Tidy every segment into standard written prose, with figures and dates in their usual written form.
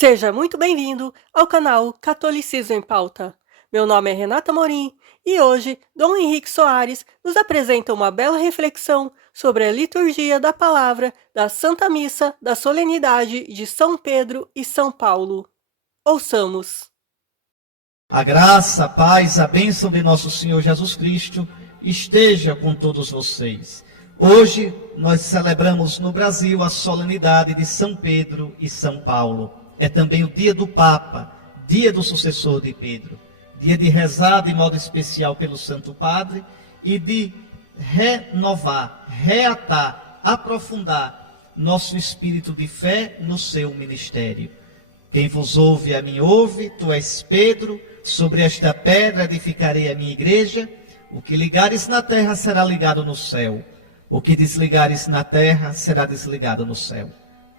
Seja muito bem-vindo ao canal Catolicismo em Pauta. Meu nome é Renata Morim e hoje Dom Henrique Soares nos apresenta uma bela reflexão sobre a liturgia da palavra da Santa Missa da Solenidade de São Pedro e São Paulo. Ouçamos. A graça, a paz, a bênção de nosso Senhor Jesus Cristo esteja com todos vocês. Hoje nós celebramos no Brasil a solenidade de São Pedro e São Paulo. É também o dia do Papa, dia do sucessor de Pedro, dia de rezar de modo especial pelo Santo Padre e de renovar, reatar, aprofundar nosso espírito de fé no seu ministério. Quem vos ouve, a mim ouve, tu és Pedro, sobre esta pedra edificarei a minha igreja, o que ligares na terra será ligado no céu, o que desligares na terra será desligado no céu.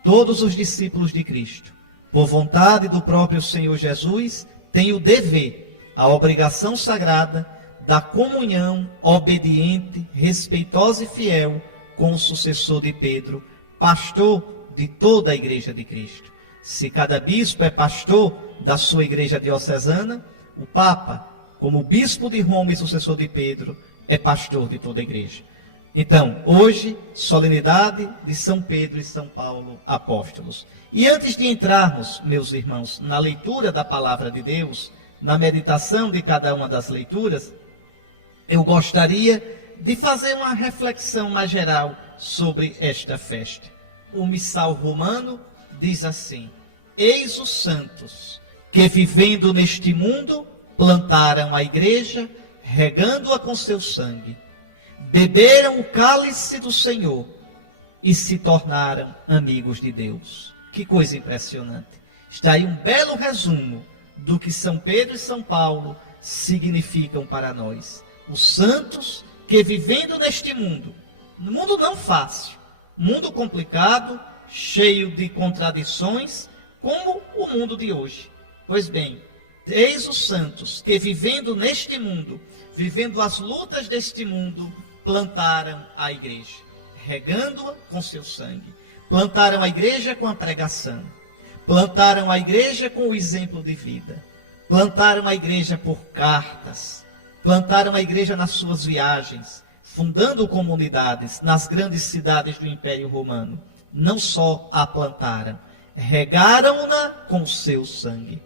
Todos os discípulos de Cristo, por vontade do próprio Senhor Jesus, têm o dever, a obrigação sagrada da comunhão obediente, respeitosa e fiel com o sucessor de Pedro, pastor de toda a igreja de Cristo. Se cada bispo é pastor da sua igreja diocesana, o Papa, como bispo de Roma e sucessor de Pedro, é pastor de toda a igreja. Então, hoje, solenidade de São Pedro e São Paulo, apóstolos. E antes de entrarmos, meus irmãos, na leitura da palavra de Deus, na meditação de cada uma das leituras, eu gostaria de fazer uma reflexão mais geral sobre esta festa. O missal romano diz assim: eis os santos que, vivendo neste mundo, plantaram a igreja, regando-a com seu sangue. Beberam o cálice do Senhor e se tornaram amigos de Deus. Que coisa impressionante. Está aí um belo resumo do que São Pedro e São Paulo significam para nós. Os santos que, vivendo neste mundo, no mundo não fácil, mundo complicado, cheio de contradições, como o mundo de hoje. Pois bem, eis os santos que, vivendo neste mundo, vivendo as lutas deste mundo, plantaram a igreja, regando-a com seu sangue. Plantaram a igreja com a pregação. Plantaram a igreja com o exemplo de vida. Plantaram a igreja por cartas. Plantaram a igreja nas suas viagens, fundando comunidades nas grandes cidades do Império Romano. Não só a plantaram, regaram-na com seu sangue.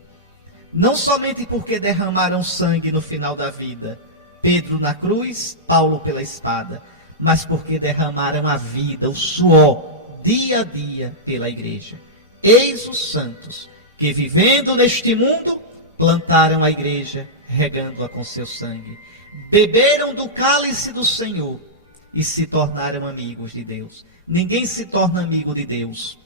Não somente porque derramaram sangue no final da vida, Pedro na cruz, Paulo pela espada, mas porque derramaram a vida, o suor, dia a dia pela igreja. Eis os santos que, vivendo neste mundo, plantaram a igreja, regando-a com seu sangue. Beberam do cálice do Senhor e se tornaram amigos de Deus. Ninguém se torna amigo de Deus.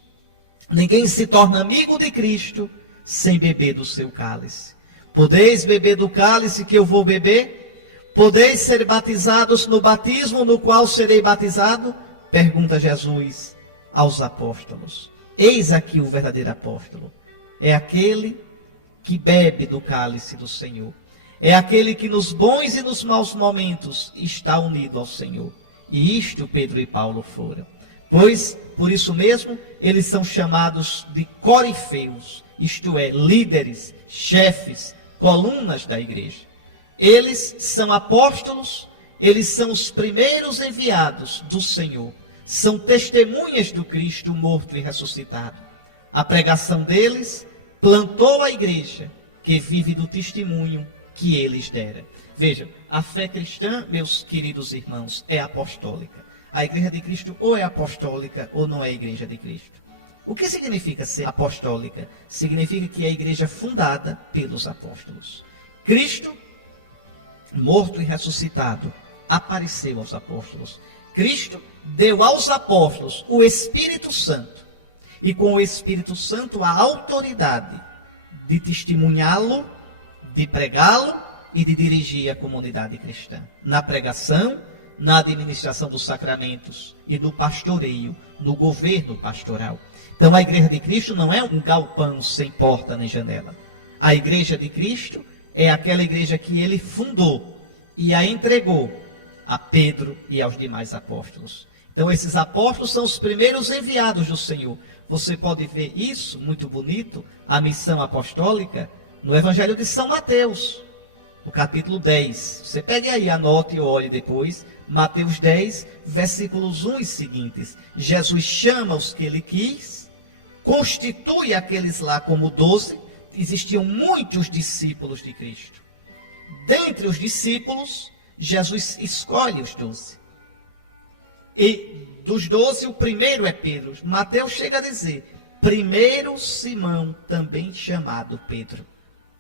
Ninguém se torna amigo de Cristo sem beber do seu cálice. Podeis beber do cálice que eu vou beber? Podeis ser batizados no batismo no qual serei batizado? Pergunta Jesus aos apóstolos. Eis aqui o verdadeiro apóstolo. É aquele que bebe do cálice do Senhor. É aquele que nos bons e nos maus momentos está unido ao Senhor. E isto Pedro e Paulo foram. Pois, por isso mesmo, eles são chamados de corifeus, isto é, líderes, chefes, colunas da igreja. Eles são apóstolos, eles são os primeiros enviados do Senhor. São testemunhas do Cristo morto e ressuscitado. A pregação deles plantou a igreja, que vive do testemunho que eles deram. Vejam, a fé cristã, meus queridos irmãos, é apostólica. A igreja de Cristo ou é apostólica ou não é a igreja de Cristo. O que significa ser apostólica? Significa que é a igreja fundada pelos apóstolos. Cristo, morto e ressuscitado, apareceu aos apóstolos. Cristo deu aos apóstolos o Espírito Santo. E com o Espírito Santo a autoridade de testemunhá-lo, de pregá-lo e de dirigir a comunidade cristã. Na pregação, na administração dos sacramentos e no pastoreio, no governo pastoral. Então a igreja de Cristo não é um galpão sem porta nem janela. A igreja de Cristo é aquela igreja que ele fundou e a entregou a Pedro e aos demais apóstolos. Então esses apóstolos são os primeiros enviados do Senhor. Você pode ver isso, muito bonito, a missão apostólica, no Evangelho de São Mateus, no capítulo 10. Você pegue aí, anote e olhe depois. Mateus 10, versículos 1 e seguintes. Jesus chama os que ele quis, constitui aqueles lá como 12. Existiam muitos discípulos de Cristo. Dentre os discípulos, Jesus escolhe os 12. E dos 12, o primeiro é Pedro. Mateus chega a dizer, primeiro Simão, também chamado Pedro.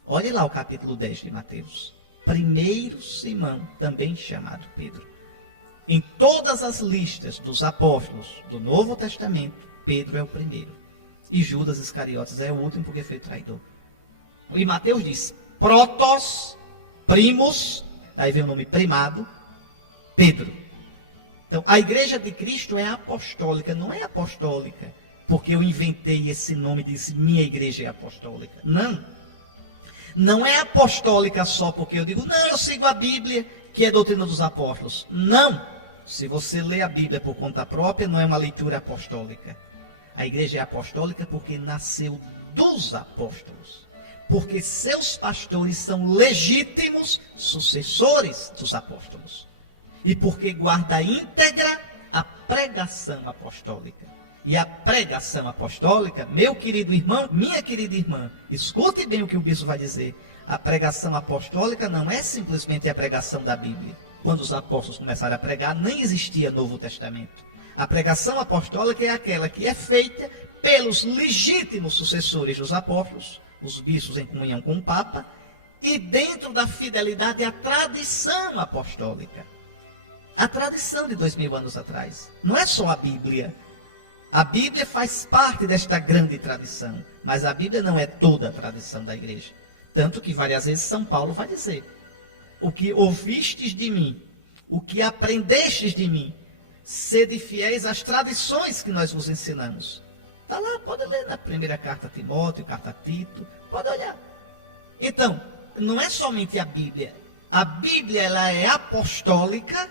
Olhe lá o capítulo 10 de Mateus. Primeiro Simão, também chamado Pedro. Em todas as listas dos apóstolos do Novo Testamento, Pedro é o primeiro. E Judas Iscariotes é o último porque foi traidor. E Mateus diz, protos, primus, aí vem o nome primado, Pedro. Então, a igreja de Cristo é apostólica, não é apostólica porque eu inventei esse nome e disse, minha igreja é apostólica. Não. Não é apostólica só porque eu digo, não, eu sigo a Bíblia, que é a doutrina dos apóstolos. Não. Se você lê a Bíblia por conta própria, não é uma leitura apostólica. A igreja é apostólica porque nasceu dos apóstolos. Porque seus pastores são legítimos sucessores dos apóstolos. E porque guarda íntegra a pregação apostólica. E a pregação apostólica, meu querido irmão, minha querida irmã, escute bem o que o bispo vai dizer. A pregação apostólica não é simplesmente a pregação da Bíblia. Quando os apóstolos começaram a pregar, nem existia Novo Testamento. A pregação apostólica é aquela que é feita pelos legítimos sucessores dos apóstolos, os bispos em comunhão com o Papa, e dentro da fidelidade à tradição apostólica. A tradição de 2000 anos atrás. Não é só a Bíblia. A Bíblia faz parte desta grande tradição, mas a Bíblia não é toda a tradição da igreja. Tanto que várias vezes São Paulo vai dizer, o que ouvistes de mim, o que aprendestes de mim, sede fiéis às tradições que nós vos ensinamos. Está lá, pode ler na primeira carta a Timóteo, carta a Tito, pode olhar. Então, não é somente a Bíblia. A Bíblia ela é apostólica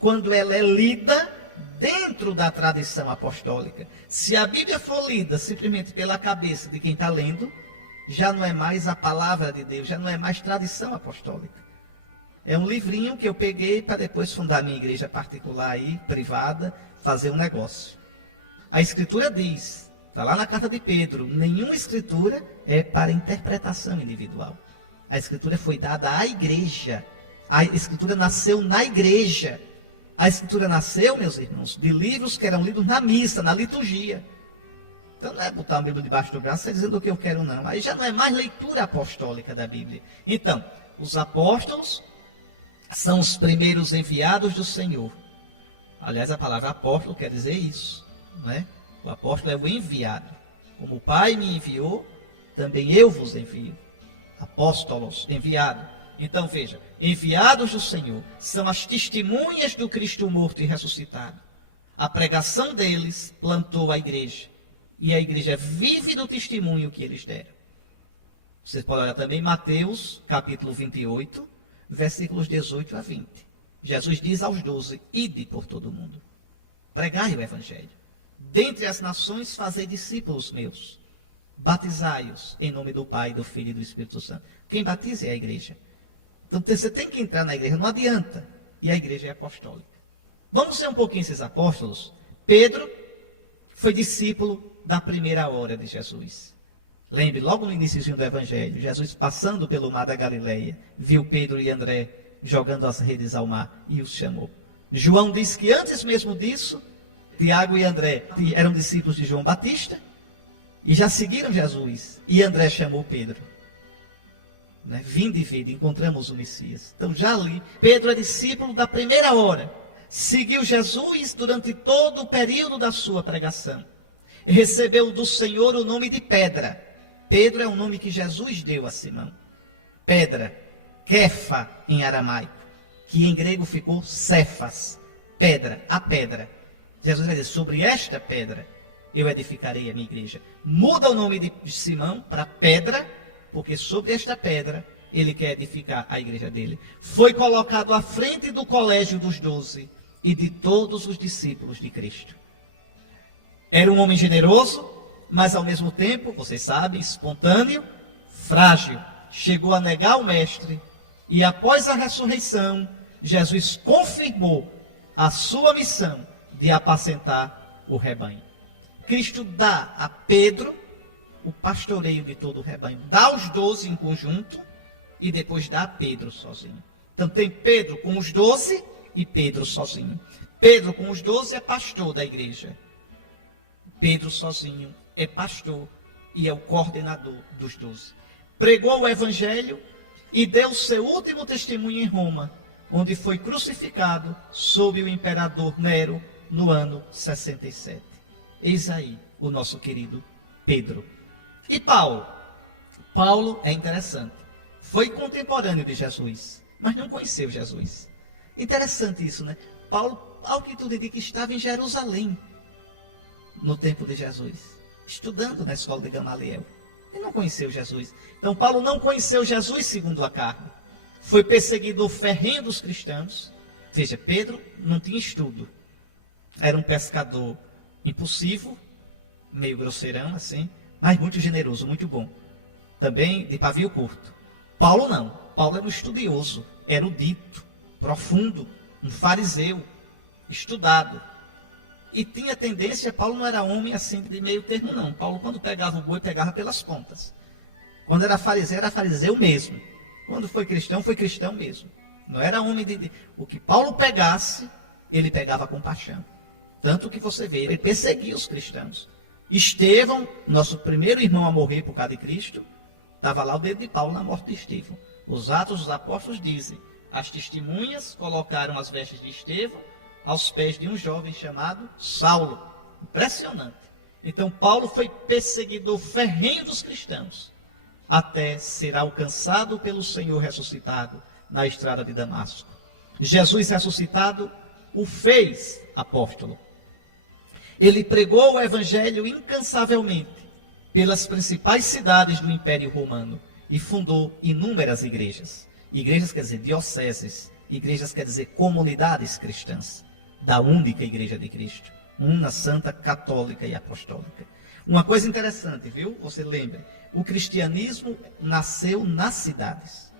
quando ela é lida dentro da tradição apostólica. Se a Bíblia for lida simplesmente pela cabeça de quem está lendo, já não é mais a palavra de Deus, já não é mais tradição apostólica. É um livrinho que eu peguei para depois fundar minha igreja particular aí, privada, fazer um negócio. A Escritura diz, está lá na carta de Pedro, nenhuma Escritura é para interpretação individual. A Escritura foi dada à igreja. A Escritura nasceu na igreja. A Escritura nasceu, meus irmãos, de livros que eram lidos na missa, na liturgia. Então não é botar a Bíblia debaixo do braço e dizendo o que eu quero, não. Aí já não é mais leitura apostólica da Bíblia. Então, os apóstolos são os primeiros enviados do Senhor. Aliás, a palavra apóstolo quer dizer isso, não é? O apóstolo é o enviado. Como o Pai me enviou, também eu vos envio. Apóstolos, enviado. Então veja, enviados do Senhor são as testemunhas do Cristo morto e ressuscitado. A pregação deles plantou a igreja. E a igreja vive do testemunho que eles deram. Você pode olhar também Mateus, capítulo 28, versículos 18 a 20. Jesus diz aos 12, ide por todo o mundo. Pregai o evangelho. Dentre as nações fazei discípulos meus. Batizai-os em nome do Pai, do Filho e do Espírito Santo. Quem batiza é a igreja. Então você tem que entrar na igreja, não adianta. E a igreja é apostólica. Vamos ser um pouquinho esses apóstolos. Pedro foi discípulo da primeira hora de Jesus. Lembre, logo no início do evangelho, Jesus passando pelo mar da Galileia, viu Pedro e André jogando as redes ao mar e os chamou. João diz que antes mesmo disso, Tiago e André eram discípulos de João Batista e já seguiram Jesus. E André chamou Pedro. Vinde e vede, encontramos o Messias. Então já ali, Pedro é discípulo da primeira hora. Seguiu Jesus durante todo o período da sua pregação. Recebeu do Senhor o nome de Pedra. Pedro é o nome que Jesus deu a Simão. Pedra, Kefa em aramaico, que em grego ficou Cefas. Pedra, a pedra. Jesus vai dizer, sobre esta pedra eu edificarei a minha igreja. Muda o nome de Simão para Pedra, porque sobre esta pedra ele quer edificar a igreja dele. Foi colocado à frente do colégio dos 12 e de todos os discípulos de Cristo. Era um homem generoso, mas ao mesmo tempo, vocês sabem, espontâneo, frágil. Chegou a negar o mestre e após a ressurreição, Jesus confirmou a sua missão de apacentar o rebanho. Cristo dá a Pedro o pastoreio de todo o rebanho. Dá os 12 em conjunto e depois dá a Pedro sozinho. Então tem Pedro com os 12 e Pedro sozinho. Pedro com os 12 é pastor da igreja. Pedro sozinho é pastor e é o coordenador dos 12. Pregou o evangelho e deu seu último testemunho em Roma, onde foi crucificado sob o imperador Nero no ano 67. Eis aí o nosso querido Pedro. E Paulo? Paulo é interessante. Foi contemporâneo de Jesus, mas não conheceu Jesus. Interessante isso, né? Paulo, ao que tudo indica, estava em Jerusalém no tempo de Jesus, estudando na escola de Gamaliel. Ele não conheceu Jesus. Então Paulo não conheceu Jesus segundo a carne. Foi perseguidor ferrenho dos cristãos. Veja, Pedro não tinha estudo. Era um pescador impulsivo, meio grosseirão assim, mas muito generoso, muito bom. Também de pavio curto. Paulo não. Paulo era um estudioso, erudito, profundo, um fariseu, estudado. E tinha tendência, Paulo não era homem assim de meio termo não. Paulo quando pegava o boi, pegava pelas pontas. Quando era fariseu mesmo. Quando foi cristão mesmo. Não era homem de... O que Paulo pegasse, ele pegava com paixão. Tanto que você vê, ele perseguia os cristãos. Estevão, nosso primeiro irmão a morrer por causa de Cristo, estava lá o dedo de Paulo na morte de Estevão. Os Atos dos Apóstolos dizem, as testemunhas colocaram as vestes de Estevão aos pés de um jovem chamado Saulo. Impressionante. Então Paulo foi perseguidor ferrenho dos cristãos, até ser alcançado pelo Senhor ressuscitado na estrada de Damasco. Jesus ressuscitado o fez apóstolo. Ele pregou o evangelho incansavelmente pelas principais cidades do Império Romano e fundou inúmeras igrejas. Igrejas quer dizer dioceses, igrejas quer dizer comunidades cristãs, da única igreja de Cristo, una, santa, católica e apostólica. Uma coisa interessante, viu? Você lembra, o cristianismo nasceu nas cidades.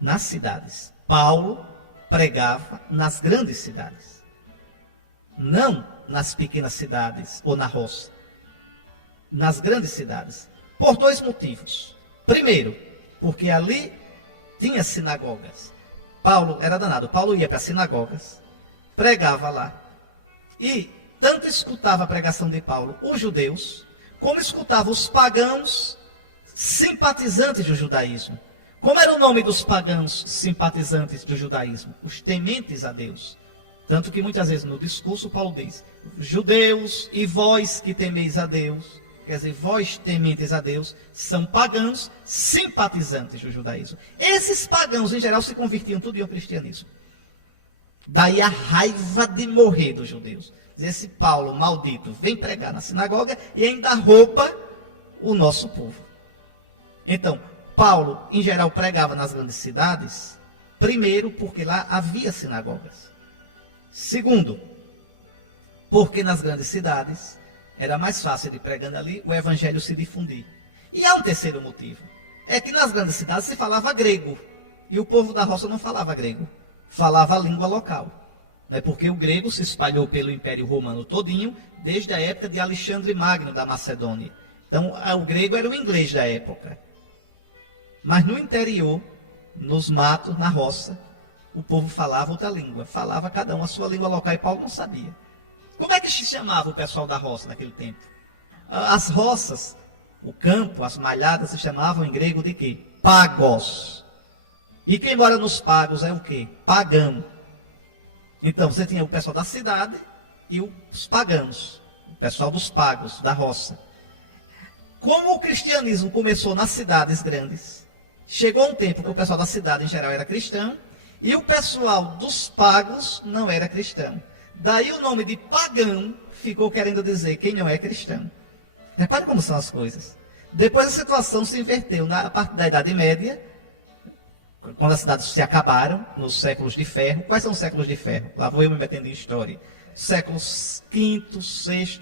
Nas cidades. Paulo pregava nas grandes cidades, não nas pequenas cidades ou na roça. Nas grandes cidades, por dois motivos. Primeiro, porque ali tinha sinagogas. Paulo era danado, Paulo ia para as sinagogas, pregava lá, e tanto escutava a pregação de Paulo os judeus, como escutava os pagãos simpatizantes do judaísmo. Como era o nome dos pagãos simpatizantes do judaísmo? Os tementes a Deus. Tanto que muitas vezes no discurso Paulo diz, judeus e vós que temeis a Deus, quer dizer, vós tementes a Deus, são pagãos simpatizantes do judaísmo. Esses pagãos, em geral, se convertiam tudo ao cristianismo. Daí a raiva de morrer dos judeus. Esse Paulo maldito vem pregar na sinagoga e ainda rouba o nosso povo. Então, Paulo, em geral, pregava nas grandes cidades, primeiro, porque lá havia sinagogas. Segundo, porque nas grandes cidades era mais fácil de pregando ali o evangelho se difundir. E há um terceiro motivo, é que nas grandes cidades se falava grego, e o povo da roça não falava grego, falava a língua local. Não é porque o grego se espalhou pelo Império Romano todinho, desde a época de Alexandre Magno da Macedônia. Então, o grego era o inglês da época. Mas no interior, nos matos, na roça, o povo falava outra língua. Falava cada um a sua língua local e Paulo não sabia. Como é que se chamava o pessoal da roça naquele tempo? As roças, o campo, as malhadas se chamavam em grego de quê? Pagos. E quem mora nos pagos é o quê? Pagão. Então você tinha o pessoal da cidade e os pagãos. O pessoal dos pagos, da roça. Como o cristianismo começou nas cidades grandes, chegou um tempo que o pessoal da cidade em geral era cristão e o pessoal dos pagos não era cristão. Daí o nome de pagão ficou querendo dizer quem não é cristão. Repare como são as coisas. Depois a situação se inverteu na parte da Idade Média, quando as cidades se acabaram, nos séculos de ferro. Quais são os séculos de ferro? Lá vou eu me metendo em história. Séculos V, VI,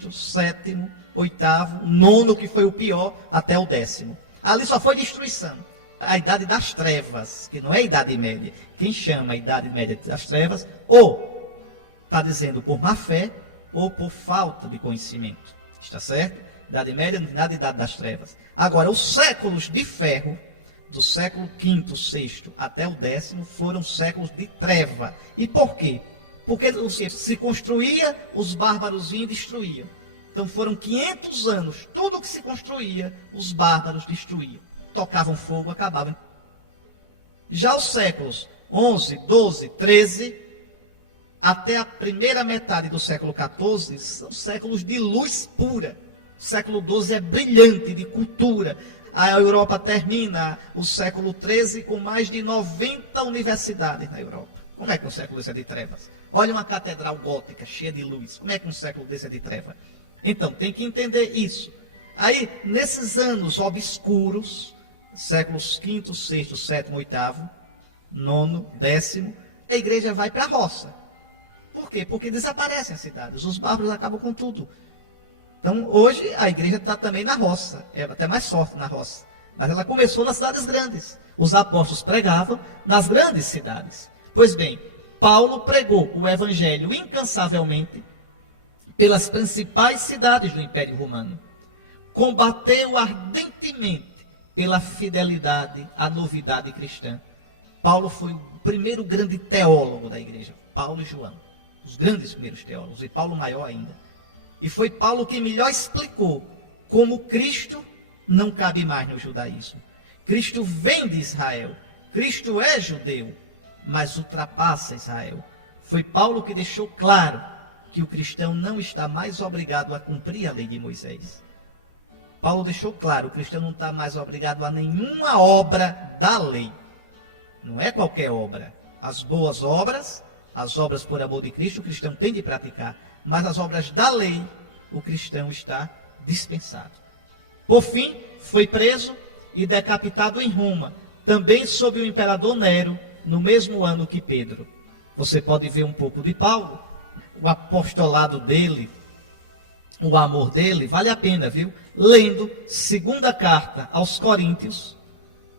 VII, oitavo, nono, que foi o pior, até o 10º. Ali só foi destruição. A idade das trevas, que não é a idade média. Quem chama a idade média das trevas, ou está dizendo por má fé, ou por falta de conhecimento. Está certo? Idade média não tem nada de idade das trevas. Agora, os séculos de ferro, do século V, VI até o 10º, foram séculos de treva. E por quê? Porque se construía, os bárbaros vinham e destruíam. Então foram 500 anos, tudo que se construía, os bárbaros destruíam. Tocavam fogo, acabavam. Já os séculos 11, 12, 13, até a primeira metade do século 14, são séculos de luz pura. O século 12 é brilhante, de cultura. A Europa termina o século 13 com mais de 90 universidades na Europa. Como é que um século desse é de trevas? Olha uma catedral gótica cheia de luz. Como é que um século desse é de treva? Então, tem que entender isso. Aí, nesses anos obscuros, séculos V, VI, VII, VIII, IX, 10º, a igreja vai para a roça. Por quê? Porque desaparecem as cidades. Os bárbaros acabam com tudo. Então, hoje, a igreja está também na roça. É até mais forte na roça. Mas ela começou nas cidades grandes. Os apóstolos pregavam nas grandes cidades. Pois bem, Paulo pregou o evangelho incansavelmente pelas principais cidades do Império Romano. Combateu ardentemente pela fidelidade à novidade cristã. Paulo foi o primeiro grande teólogo da igreja. Paulo e João, os grandes primeiros teólogos, e Paulo maior ainda. E foi Paulo que melhor explicou como Cristo não cabe mais no judaísmo. Cristo vem de Israel, Cristo é judeu, mas ultrapassa Israel. Foi Paulo que deixou claro que o cristão não está mais obrigado a cumprir a lei de Moisés. Paulo deixou claro, o cristão não está mais obrigado a nenhuma obra da lei. Não é qualquer obra. As boas obras, as obras por amor de Cristo, o cristão tem de praticar. Mas as obras da lei, o cristão está dispensado. Por fim, foi preso e decapitado em Roma, também sob o imperador Nero, no mesmo ano que Pedro. Você pode ver um pouco de Paulo, o apostolado dele, o amor dele, vale a pena, viu? Lendo segunda carta aos Coríntios,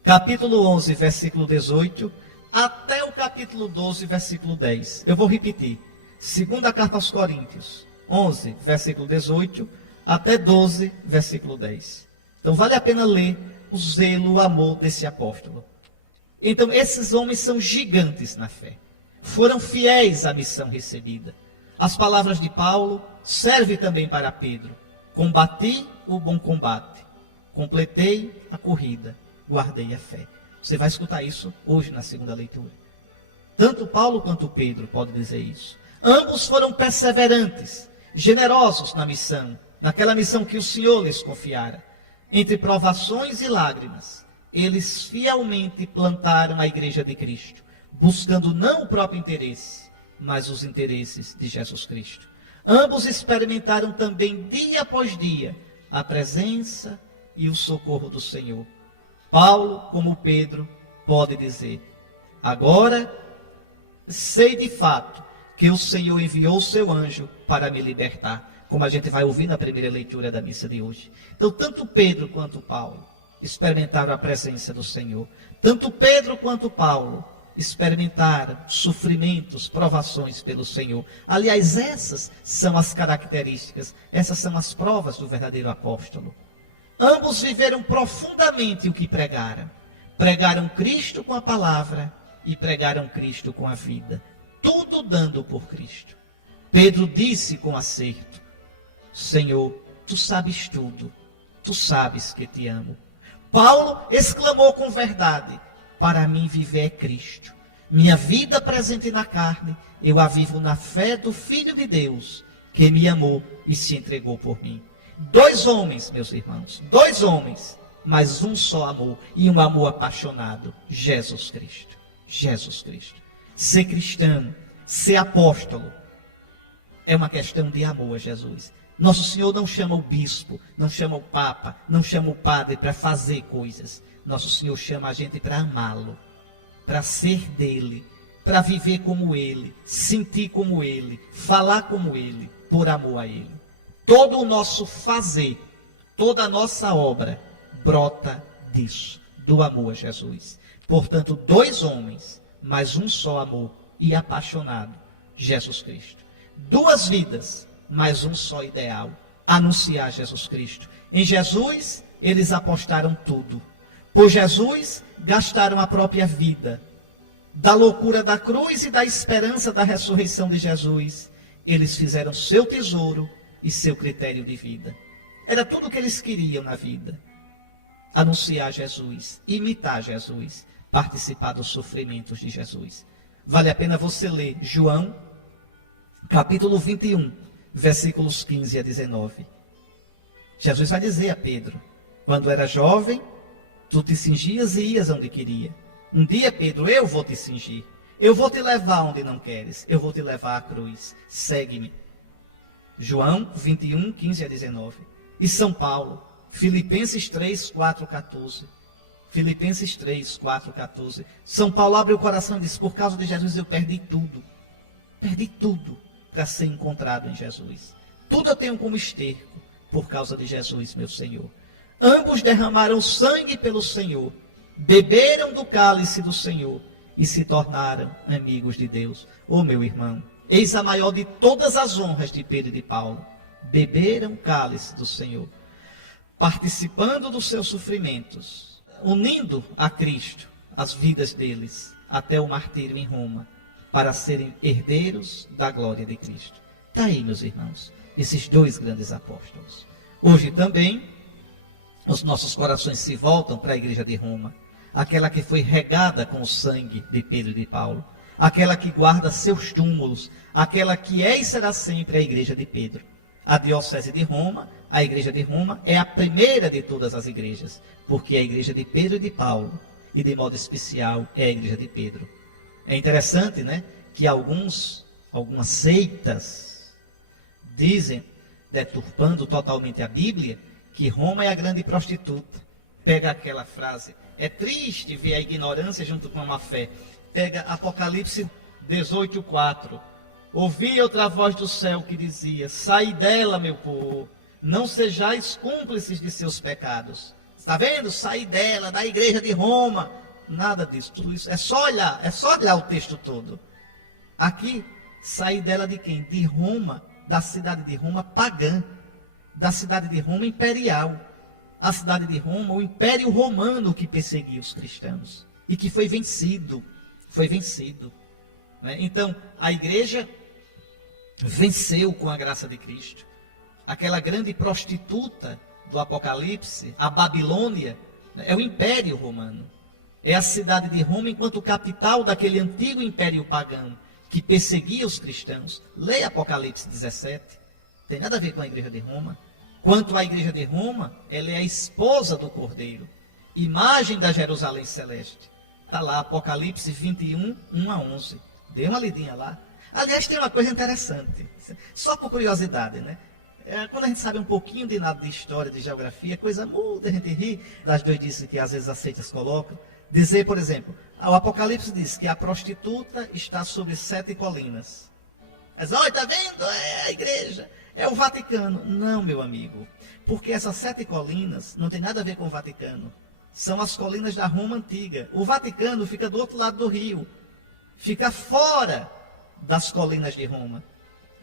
capítulo 11, versículo 18, até o capítulo 12, versículo 10. Eu vou repetir. Segunda carta aos Coríntios, 11, versículo 18, até 12, versículo 10. Então vale a pena ler o zelo, o amor desse apóstolo. Então esses homens são gigantes na fé. Foram fiéis à missão recebida. As palavras de Paulo servem também para Pedro. Combati o bom combate, completei a corrida, guardei a fé. Você vai escutar isso hoje na segunda leitura. Tanto Paulo quanto Pedro podem dizer isso. Ambos foram perseverantes, generosos na missão, naquela missão que o Senhor lhes confiara. Entre provações e lágrimas, eles fielmente plantaram a igreja de Cristo, buscando não o próprio interesse, mas os interesses de Jesus Cristo. Ambos experimentaram também dia após dia a presença e o socorro do Senhor. Paulo, como Pedro, pode dizer: agora sei de fato que o Senhor enviou o seu anjo para me libertar, como a gente vai ouvir na primeira leitura da missa de hoje. Então, tanto Pedro quanto Paulo experimentaram a presença do Senhor. Tanto Pedro quanto Paulo experimentaram sofrimentos, provações pelo Senhor. Aliás, essas são as características, essas são as provas do verdadeiro apóstolo. Ambos viveram profundamente o que pregaram. Pregaram Cristo com a palavra e pregaram Cristo com a vida. Tudo dando por Cristo. Pedro disse com acerto: Senhor, tu sabes tudo. Tu sabes que te amo. Paulo exclamou com verdade: para mim viver é Cristo. Minha vida presente na carne, eu a vivo na fé do Filho de Deus, que me amou e se entregou por mim. Dois homens, meus irmãos, dois homens, mas um só amor, e um amor apaixonado: Jesus Cristo. Jesus Cristo. Ser cristão, ser apóstolo, é uma questão de amor a Jesus. Nosso Senhor não chama o bispo, não chama o papa, não chama o padre para fazer coisas. Nosso Senhor chama a gente para amá-lo, para ser dele, para viver como ele, sentir como ele, falar como ele, por amor a ele. todo o nosso fazer, toda a nossa obra brota disso, do amor a Jesus. Portanto, 2 homens, mas um só amor e apaixonado, Jesus Cristo. 2 vidas, mas um só ideal, anunciar Jesus Cristo. Em Jesus, eles apostaram tudo. Por Jesus, gastaram a própria vida. Da loucura da cruz e da esperança da ressurreição de Jesus, eles fizeram seu tesouro e seu critério de vida. Era tudo o que eles queriam na vida. Anunciar Jesus, imitar Jesus, participar dos sofrimentos de Jesus. Vale a pena você ler João, capítulo 21, versículos 15 a 19. Jesus vai dizer a Pedro: quando era jovem, tu te cingias e ias onde queria. Um dia, Pedro, eu vou te cingir. Eu vou te levar onde não queres. Eu vou te levar à cruz. Segue-me. João 21, 15 a 19. E São Paulo, Filipenses 3, 4, 14. Filipenses 3, 4, 14. São Paulo abre o coração e diz: por causa de Jesus eu perdi tudo. Perdi tudo para ser encontrado em Jesus. Tudo eu tenho como esterco por causa de Jesus, meu Senhor. Ambos derramaram sangue pelo Senhor, beberam do cálice do Senhor e se tornaram amigos de Deus. Ô meu irmão, eis a maior de todas as honras de Pedro e de Paulo. Beberam o cálice do Senhor, participando dos seus sofrimentos, unindo a Cristo as vidas deles até o martírio em Roma, para serem herdeiros da glória de Cristo. Está aí, meus irmãos, esses 2 grandes apóstolos. Hoje também, os nossos corações se voltam para a igreja de Roma, aquela que foi regada com o sangue de Pedro e de Paulo, aquela que guarda seus túmulos, aquela que é e será sempre a igreja de Pedro. A diocese de Roma, a igreja de Roma, é a primeira de todas as igrejas, porque é a igreja de Pedro e de Paulo, e de modo especial é a igreja de Pedro. É interessante, né, que algumas seitas dizem, deturpando totalmente a Bíblia, que Roma é a grande prostituta. Pega aquela frase: é triste ver a ignorância junto com a má fé. Pega Apocalipse 18:4. Ouvi outra voz do céu que dizia: sai dela, meu povo, não sejais cúmplices de seus pecados. Está vendo? Sai dela, da igreja de Roma. Nada disso, tudo isso. É só olhar o texto todo. Aqui, sair dela de quem? De Roma, da cidade de Roma pagã, da cidade de Roma imperial. A cidade de Roma, o império romano que perseguia os cristãos e que foi vencido. Foi vencido. Né? Então, a igreja venceu com a graça de Cristo. Aquela grande prostituta do Apocalipse, a Babilônia, é o império romano. É a cidade de Roma enquanto capital daquele antigo império pagão que perseguia os cristãos. Leia Apocalipse 17. Tem nada a ver com a igreja de Roma. Quanto à igreja de Roma, ela é a esposa do Cordeiro, imagem da Jerusalém celeste. Está lá, Apocalipse 21, 1 a 11. Dê uma lidinha lá. Aliás, tem uma coisa interessante, só por curiosidade, né? Quando a gente sabe um pouquinho de nada de história, de geografia, coisa muda, a gente ri das doidices que às vezes as seitas colocam. Dizer, por exemplo, o Apocalipse diz que a prostituta está sobre 7 colinas. Mas, olha, está vendo? É a igreja, é o Vaticano. Não, meu amigo, porque essas 7 colinas não tem nada a ver com o Vaticano. São as colinas da Roma antiga. O Vaticano fica do outro lado do rio, fica fora das colinas de Roma.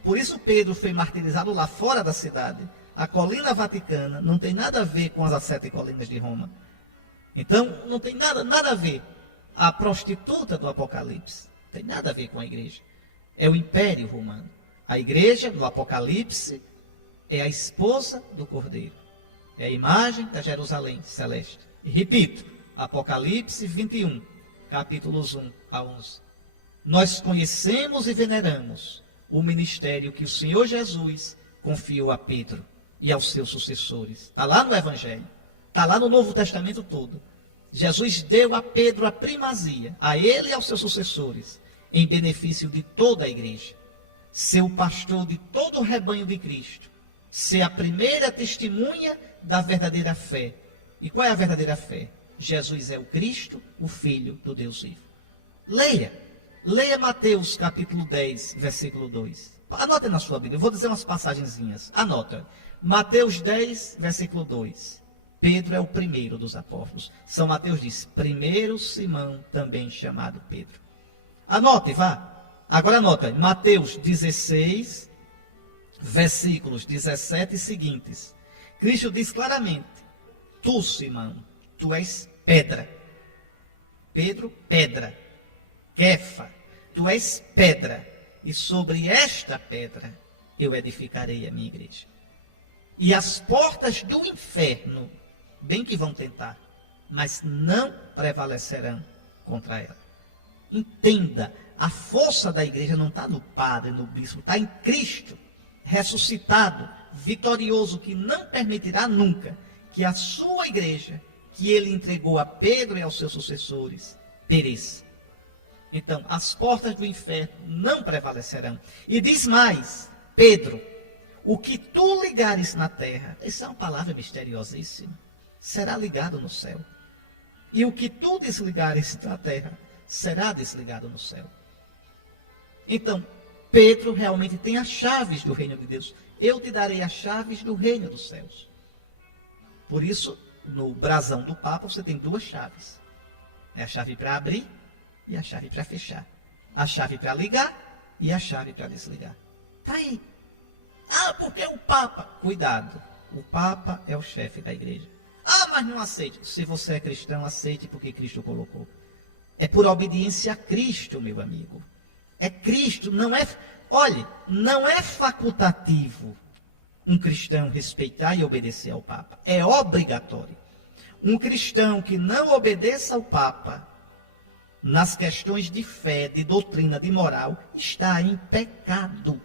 Por isso Pedro foi martirizado lá fora da cidade. A colina vaticana não tem nada a ver com as 7 colinas de Roma. Então, não tem nada a ver. A prostituta do Apocalipse tem nada a ver com a igreja. É o império romano. A igreja, no Apocalipse, é a esposa do Cordeiro. É a imagem da Jerusalém celeste. E repito, Apocalipse 21, capítulos 1 a 11. Nós conhecemos e veneramos o ministério que o Senhor Jesus confiou a Pedro e aos seus sucessores. Está lá no Evangelho. Está lá no Novo Testamento todo. Jesus deu a Pedro a primazia, a ele e aos seus sucessores, em benefício de toda a igreja. Ser o pastor de todo o rebanho de Cristo. Ser a primeira testemunha da verdadeira fé. E qual é a verdadeira fé? Jesus é o Cristo, o Filho do Deus vivo. Leia Mateus capítulo 10, versículo 2. Anota na sua Bíblia, eu vou dizer umas passagenzinhas. Anota. Mateus 10, versículo 2. Pedro é o primeiro dos apóstolos. São Mateus diz, primeiro Simão, também chamado Pedro. Anote, vá. Agora anota, Mateus 16, versículos 17 e seguintes. Cristo diz claramente, tu, Simão, tu és pedra. Pedro, pedra. Kefa, tu és pedra. E sobre esta pedra eu edificarei a minha igreja. E as portas do inferno, bem que vão tentar, mas não prevalecerão contra ela. Entenda, a força da igreja não está no padre, no bispo, está em Cristo, ressuscitado, vitorioso, que não permitirá nunca que a sua igreja, que ele entregou a Pedro e aos seus sucessores, pereça. Então, as portas do inferno não prevalecerão. E diz mais, Pedro, o que tu ligares na terra, essa é uma palavra misteriosíssima, será ligado no céu. E o que tu desligares na terra, será desligado no céu. Então, Pedro realmente tem as chaves do reino de Deus. Eu te darei as chaves do reino dos céus. Por isso, no brasão do Papa, você tem duas chaves. É a chave para abrir e a chave para fechar. A chave para ligar e a chave para desligar. Está aí. Ah, porque o Papa. Cuidado. O Papa é o chefe da igreja. Ah, mas não aceite. Se você é cristão, aceite porque Cristo colocou. É por obediência a Cristo, meu amigo. É Cristo, não é... Olhe, não é facultativo um cristão respeitar e obedecer ao Papa. É obrigatório. Um cristão que não obedeça ao Papa nas questões de fé, de doutrina, de moral, está em pecado.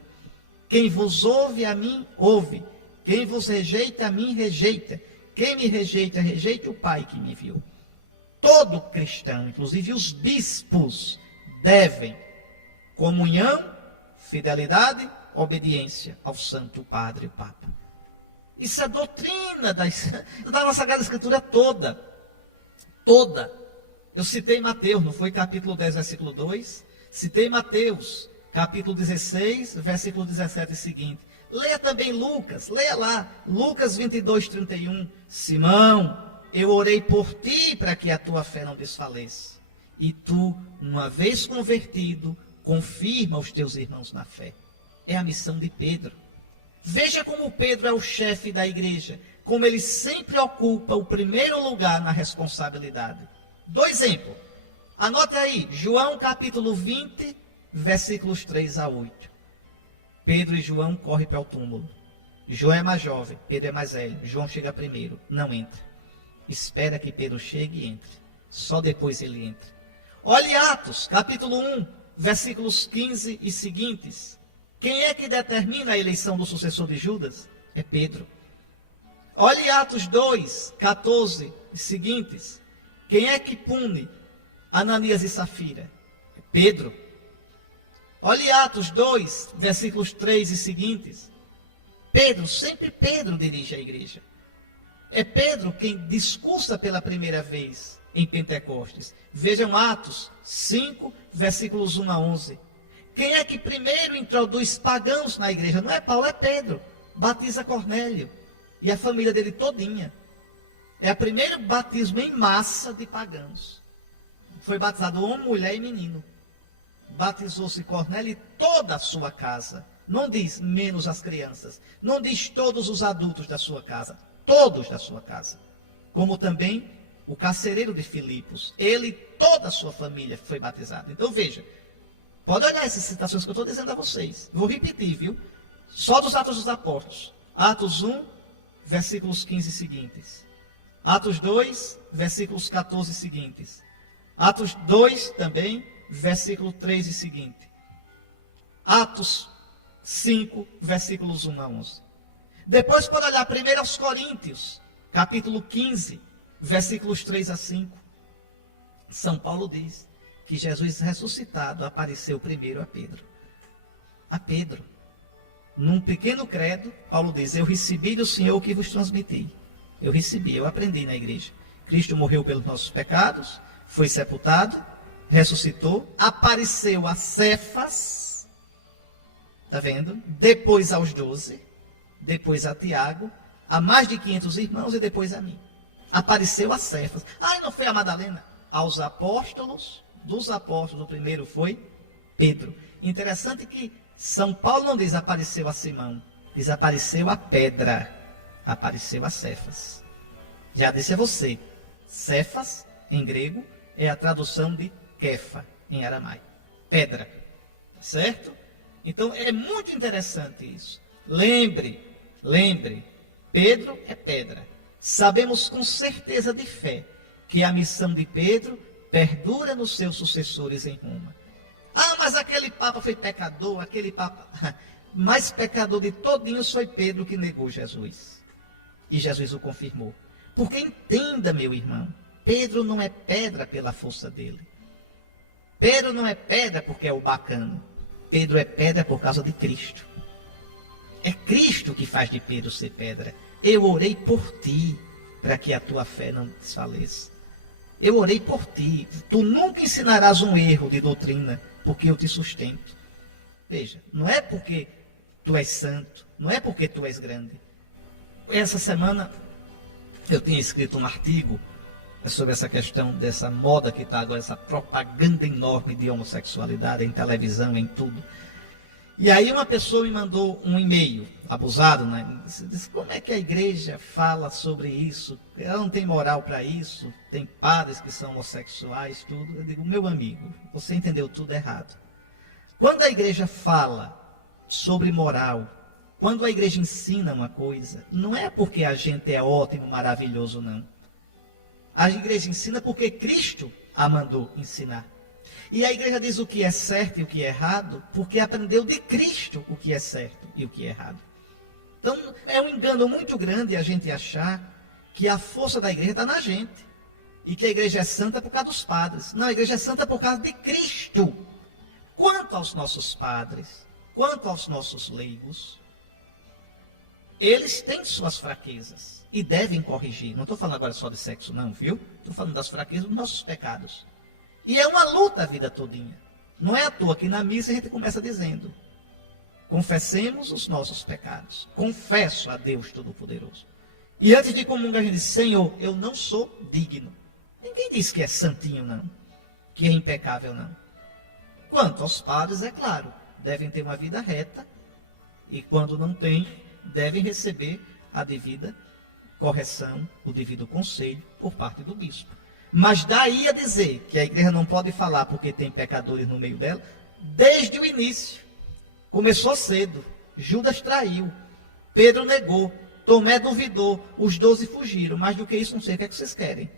Quem vos ouve a mim, ouve. Quem vos rejeita a mim, rejeita. Quem me rejeita, rejeita o Pai que me enviou. Todo cristão, inclusive os bispos, devem comunhão, fidelidade, obediência ao Santo Padre, o Papa. Isso é doutrina da nossa Sagrada Escritura toda. Toda. Eu citei Mateus, não foi capítulo 10, versículo 2? Citei Mateus, capítulo 16, versículo 17 e seguinte. Leia também Lucas, leia lá, Lucas 22, 31. Simão, eu orei por ti para que a tua fé não desfaleça. E tu, uma vez convertido, confirma os teus irmãos na fé. É a missão de Pedro. Veja como Pedro é o chefe da igreja, como ele sempre ocupa o primeiro lugar na responsabilidade. Dois exemplos. Anote aí, João capítulo 20, versículos 3 a 8. Pedro e João correm para o túmulo. João é mais jovem, Pedro é mais velho. João chega primeiro, não entra. Espera que Pedro chegue e entre. Só depois ele entra. Olhe Atos, capítulo 1, versículos 15 e seguintes. Quem é que determina a eleição do sucessor de Judas? É Pedro. Olhe Atos 2, 14 e seguintes. Quem é que pune Ananias e Safira? É Pedro. Olhe Atos 2, versículos 3 e seguintes. Pedro, sempre Pedro dirige a igreja. É Pedro quem discursa pela primeira vez em Pentecostes. Vejam Atos 5, versículos 1 a 11. Quem é que primeiro introduz pagãos na igreja? Não é Paulo, é Pedro. Batiza Cornélio e a família dele todinha. É o primeiro batismo em massa de pagãos. Foi batizado homem, mulher e menino. Batizou-se Cornélio e toda a sua casa. Não diz menos as crianças. Não diz todos os adultos da sua casa. Todos da sua casa. Como também o carcereiro de Filipos. Ele e toda a sua família foi batizado. Então veja. Pode olhar essas citações que eu estou dizendo a vocês. Vou repetir, viu? Só dos Atos dos Apóstolos. Atos 1, versículos 15 seguintes. Atos 2, versículos 14 seguintes. Atos 2 também, versículo 3 e seguinte. Atos 5, versículos 1 a 11. Depois pode olhar primeiro aos Coríntios, capítulo 15, versículos 3 a 5. São Paulo diz que Jesus ressuscitado apareceu primeiro a Pedro. A Pedro. Num pequeno credo, Paulo diz, eu recebi do Senhor o que vos transmiti. Eu recebi, eu aprendi na igreja. Cristo morreu pelos nossos pecados, foi sepultado, ressuscitou, apareceu a Cefas. Está vendo? Depois aos 12, depois a Tiago, a mais de 500 irmãos e depois a mim. Apareceu a Cefas. Não foi a Madalena. Aos apóstolos, dos apóstolos, o primeiro foi Pedro. Interessante que São Paulo não diz apareceu a Simão, diz apareceu a pedra, apareceu a Cefas. Já disse a você, Cefas, em grego, é a tradução de Kefa, em aramaico. Pedra, certo? Então, é muito interessante isso. Lembre, Pedro é pedra. Sabemos com certeza de fé que a missão de Pedro perdura nos seus sucessores em Roma. Mas aquele Papa foi pecador, aquele Papa... Mais pecador de todinhos foi Pedro que negou Jesus. E Jesus o confirmou. Porque entenda, meu irmão, Pedro não é pedra pela força dele. Pedro não é pedra porque é o bacano. Pedro é pedra por causa de Cristo. É Cristo que faz de Pedro ser pedra. Eu orei por ti, para que a tua fé não desfaleça. Eu orei por ti. Tu nunca ensinarás um erro de doutrina, porque eu te sustento. Veja, não é porque tu és santo, não é porque tu és grande. Essa semana eu tinha escrito um artigo sobre essa questão dessa moda que está agora, essa propaganda enorme de homossexualidade em televisão, em tudo. E aí uma pessoa me mandou um e-mail, abusado, né? Disse, como é que a igreja fala sobre isso? Ela não tem moral para isso, tem padres que são homossexuais, tudo. Eu digo, meu amigo, você entendeu tudo errado. Quando a igreja fala sobre moral, quando a igreja ensina uma coisa, não é porque a gente é ótimo, maravilhoso, não. A igreja ensina porque Cristo a mandou ensinar. E a igreja diz o que é certo e o que é errado, porque aprendeu de Cristo o que é certo e o que é errado. Então, é um engano muito grande a gente achar que a força da igreja está na gente. E que a igreja é santa por causa dos padres. Não, a igreja é santa por causa de Cristo. Quanto aos nossos padres, quanto aos nossos leigos, eles têm suas fraquezas e devem corrigir. Não estou falando agora só de sexo, não, viu? Estou falando das fraquezas dos nossos pecados. E é uma luta a vida todinha. Não é à toa que na missa a gente começa dizendo, confessemos os nossos pecados. Confesso a Deus Todo-Poderoso. E antes de comungar a gente diz, Senhor, eu não sou digno. Ninguém diz que é santinho, não. Que é impecável, não. Quanto aos padres, é claro, devem ter uma vida reta. E quando não tem, devem receber a devida correção, o devido conselho por parte do bispo. Mas daí a dizer que a igreja não pode falar porque tem pecadores no meio dela, desde o início. Começou cedo. Judas traiu. Pedro negou. Tomé duvidou. Os 12 fugiram. Mais do que isso, não sei o que é que vocês querem.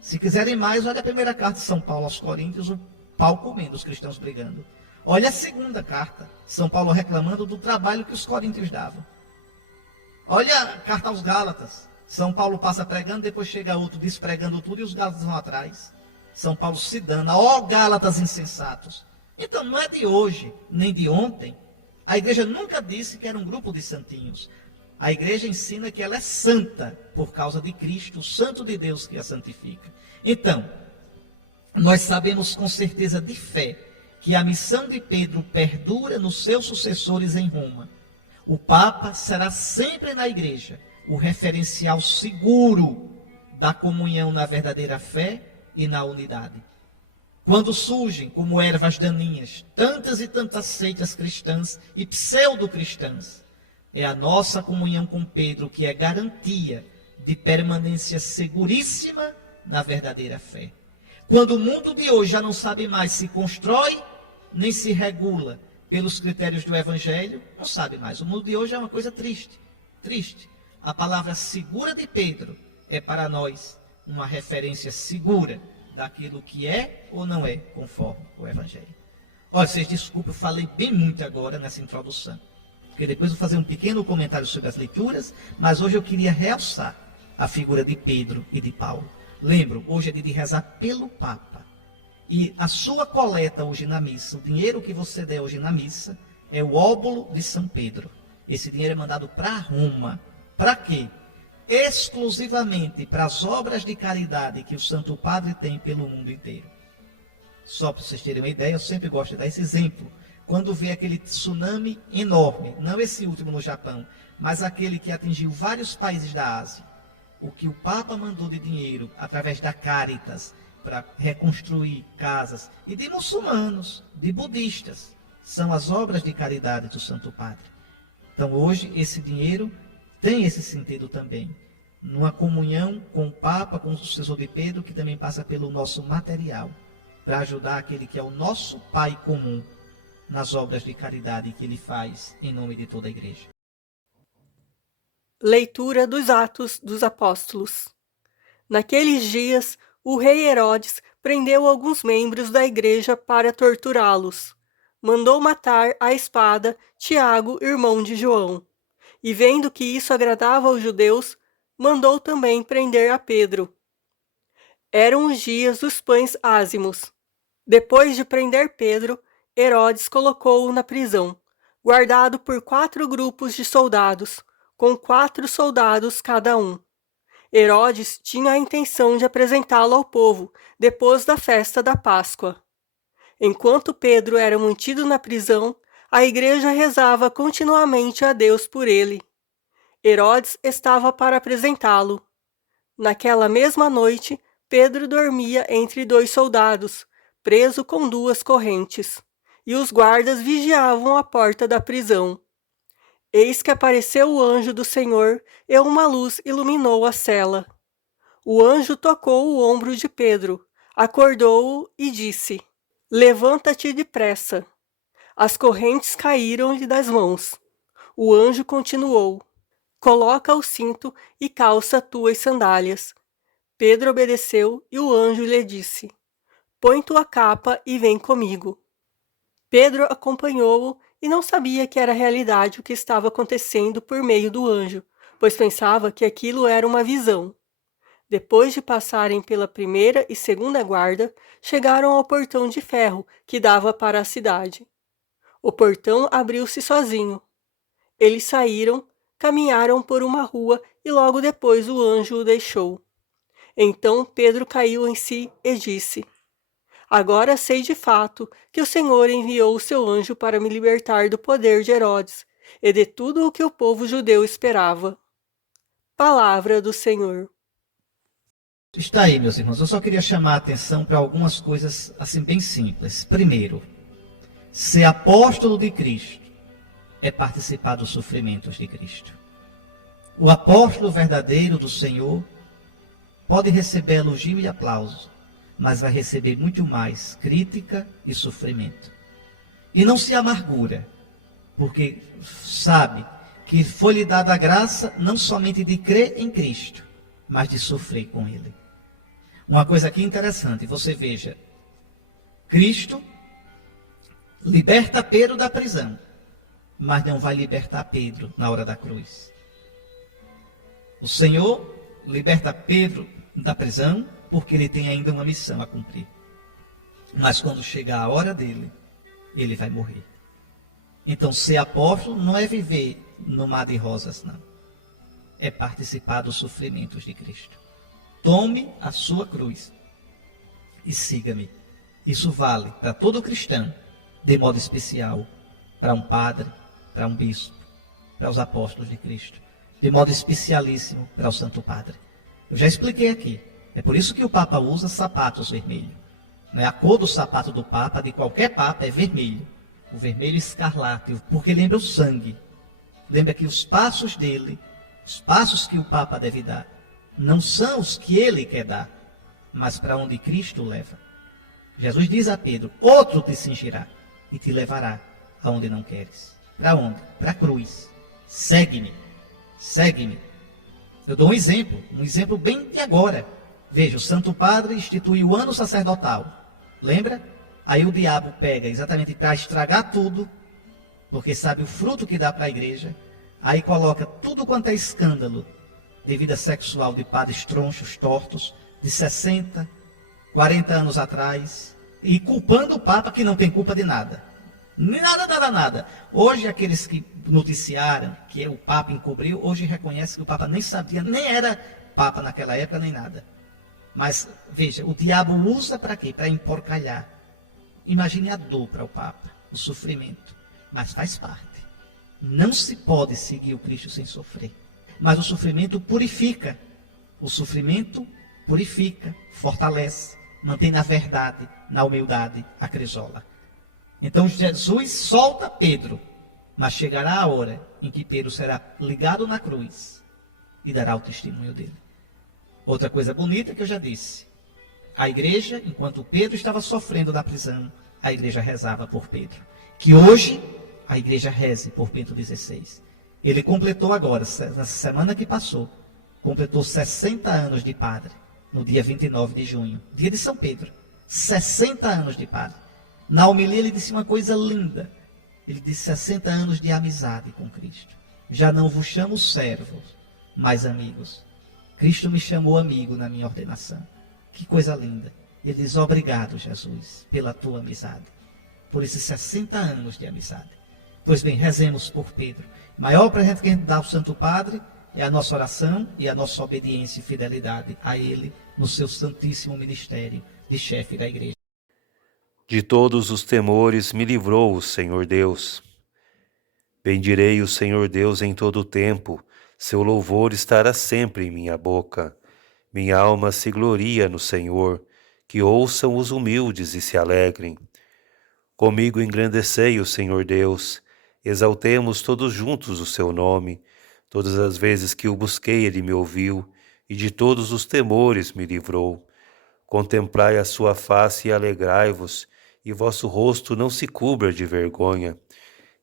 Se quiserem mais, olha a primeira carta de São Paulo aos Coríntios, o pau comendo, os cristãos brigando. Olha a segunda carta. São Paulo reclamando do trabalho que os coríntios davam. Olha a carta aos Gálatas. São Paulo passa pregando, depois chega outro despregando tudo e os Gálatas vão atrás. São Paulo se dana. Ó Gálatas insensatos. Então não é de hoje, nem de ontem. A igreja nunca disse que era um grupo de santinhos. A igreja ensina que ela é santa por causa de Cristo, o santo de Deus que a santifica. Então, nós sabemos com certeza de fé que a missão de Pedro perdura nos seus sucessores em Roma. O Papa será sempre na igreja o referencial seguro da comunhão na verdadeira fé e na unidade. Quando surgem, como ervas daninhas, tantas e tantas seitas cristãs e pseudo-cristãs, é a nossa comunhão com Pedro que é garantia de permanência seguríssima na verdadeira fé. Quando o mundo de hoje já não sabe mais se constrói, nem se regula pelos critérios do Evangelho, não sabe mais. O mundo de hoje é uma coisa triste, triste. A palavra segura de Pedro é para nós uma referência segura daquilo que é ou não é conforme o Evangelho. Olha, vocês desculpem, eu falei bem muito agora nessa introdução, porque depois eu vou fazer um pequeno comentário sobre as leituras, mas hoje eu queria realçar a figura de Pedro e de Paulo. Lembro, hoje é dia de rezar pelo Papa. E a sua coleta hoje na missa, o dinheiro que você der hoje na missa, é o óbolo de São Pedro. Esse dinheiro é mandado para Roma. Para quê? Exclusivamente para as obras de caridade que o Santo Padre tem pelo mundo inteiro. Só para vocês terem uma ideia, eu sempre gosto de dar esse exemplo. quando vê aquele tsunami enorme, não esse último no Japão, mas aquele que atingiu vários países da Ásia, o que o Papa mandou de dinheiro através da Caritas para reconstruir casas, e de muçulmanos, de budistas, são as obras de caridade do Santo Padre. Então hoje esse dinheiro tem esse sentido também, numa comunhão com o Papa, com o sucessor de Pedro, que também passa pelo nosso material, para ajudar aquele que é o nosso Pai comum nas obras de caridade que ele faz em nome de toda a igreja. Leitura dos Atos dos Apóstolos. Naqueles dias, o rei Herodes prendeu alguns membros da igreja para torturá-los. Mandou matar à espada Tiago, irmão de João. E vendo que isso agradava aos judeus, mandou também prender a Pedro. Eram os dias dos pães ázimos. Depois de prender Pedro, Herodes colocou-o na prisão, guardado por 4 grupos de soldados, com 4 soldados cada um. Herodes tinha a intenção de apresentá-lo ao povo depois da festa da Páscoa. Enquanto Pedro era mantido na prisão, a igreja rezava continuamente a Deus por ele. Herodes estava para apresentá-lo. Naquela mesma noite, Pedro dormia entre 2 soldados, preso com 2 correntes, e os guardas vigiavam a porta da prisão. Eis que apareceu o anjo do Senhor, e uma luz iluminou a cela. O anjo tocou o ombro de Pedro, acordou-o e disse: Levanta-te depressa. As correntes caíram-lhe das mãos. O anjo continuou: Coloca o cinto e calça tuas sandálias. Pedro obedeceu e o anjo lhe disse: Põe tua capa e vem comigo. Pedro acompanhou-o e não sabia que era realidade o que estava acontecendo por meio do anjo, pois pensava que aquilo era uma visão. Depois de passarem pela primeira e segunda guarda, chegaram ao portão de ferro que dava para a cidade. O portão abriu-se sozinho. Eles saíram, caminharam por uma rua e logo depois o anjo o deixou. Então Pedro caiu em si e disse: Agora sei de fato que o Senhor enviou o seu anjo para me libertar do poder de Herodes e de tudo o que o povo judeu esperava. Palavra do Senhor. Está aí, meus irmãos. Eu só queria chamar a atenção para algumas coisas assim bem simples. Primeiro, ser apóstolo de Cristo é participar dos sofrimentos de Cristo. O apóstolo verdadeiro do Senhor pode receber elogio e aplauso, mas vai receber muito mais crítica e sofrimento. E não se amargura, porque sabe que foi-lhe dada a graça não somente de crer em Cristo, mas de sofrer com Ele. Uma coisa aqui interessante, você veja, Cristo liberta Pedro da prisão, mas não vai libertar Pedro na hora da cruz. O Senhor liberta Pedro da prisão porque ele tem ainda uma missão a cumprir. Mas quando chegar a hora dele, ele vai morrer. Então, ser apóstolo não é viver no mar de rosas, não. É participar dos sofrimentos de Cristo. Tome a sua cruz e siga-me. Isso vale para todo cristão, de modo especial para um padre, para um bispo, para os apóstolos de Cristo, de modo especialíssimo para o Santo Padre. Eu já expliquei aqui. É por isso que o Papa usa sapatos vermelhos. A cor do sapato do Papa, de qualquer Papa, é vermelho. O vermelho escarlate, porque lembra o sangue. Lembra que os passos dele, os passos que o Papa deve dar, não são os que ele quer dar, mas para onde Cristo leva. Jesus diz a Pedro: outro te cingirá e te levará aonde não queres. Para onde? Para a cruz. Segue-me, segue-me. Eu dou um exemplo bem de agora. Veja, o Santo Padre institui o ano sacerdotal. Lembra? Aí o diabo pega exatamente para estragar tudo, porque sabe o fruto que dá para a igreja. Aí coloca tudo quanto é escândalo de vida sexual de padres tronchos, tortos, de 60, 40 anos atrás, e culpando o Papa que não tem culpa de nada. Nada dará nada. Hoje aqueles que noticiaram que o Papa encobriu, hoje reconhecem que o Papa nem sabia, nem era Papa naquela época, nem nada. Mas, veja, o diabo usa para quê? Para emporcalhar. Imagine a dor para o Papa. o sofrimento, mas faz parte. Não se pode seguir o Cristo sem sofrer. Mas o sofrimento purifica. O sofrimento purifica, fortalece, mantém na verdade, na humildade, a crisola. Então Jesus solta Pedro, mas chegará a hora em que Pedro será ligado na cruz e dará o testemunho dele. Outra coisa bonita que eu já disse. A igreja, enquanto Pedro estava sofrendo da prisão, a igreja rezava por Pedro. Que hoje a igreja reze por Bento XVI. Ele completou agora, na semana que passou, completou 60 anos de padre, no dia 29 de junho, dia de São Pedro. 60 anos de padre. Na homilia ele disse uma coisa linda. Ele disse 60 anos de amizade com Cristo. Já não vos chamo servos, mas amigos. Cristo me chamou amigo na minha ordenação. Que coisa linda. Ele diz, obrigado, Jesus, pela tua amizade. Por esses 60 anos de amizade. Pois bem, rezemos por Pedro. O maior presente que a gente dá ao Santo Padre é a nossa oração e a nossa obediência e fidelidade a ele no seu santíssimo ministério de chefe da igreja. De todos os temores me livrou o Senhor Deus. Bendirei o Senhor Deus em todo o tempo, seu louvor estará sempre em minha boca. Minha alma se gloria no Senhor, que ouçam os humildes e se alegrem. Comigo engrandecei o Senhor Deus, exaltemos todos juntos o seu nome. Todas as vezes que o busquei, ele me ouviu, e de todos os temores me livrou. Contemplai a sua face e alegrai-vos, e vosso rosto não se cubra de vergonha.